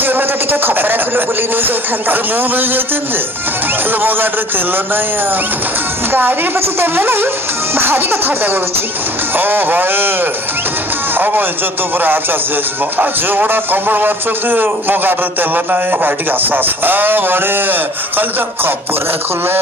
झील मत टिके खपरा खुले बुली नहीं जाइथांता। अरे मु नहीं जाइतन जे हेलो मो गाड़ी तेल नहीं यार गाड़ी रे पछी तेल नहीं भारी कथा दा गरुची ओ भाई अब इज्जत ऊपर आज आसी आज बड़ा कमर मारछंती मो गाड़ी तेल नहीं भाई टिके आस आस आ बड़े कल तो खपरा खुला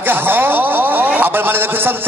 ଆଜ୍ଞା ହଁ ଆପଣ ମାନେ ଦେଖୁଛନ୍ତି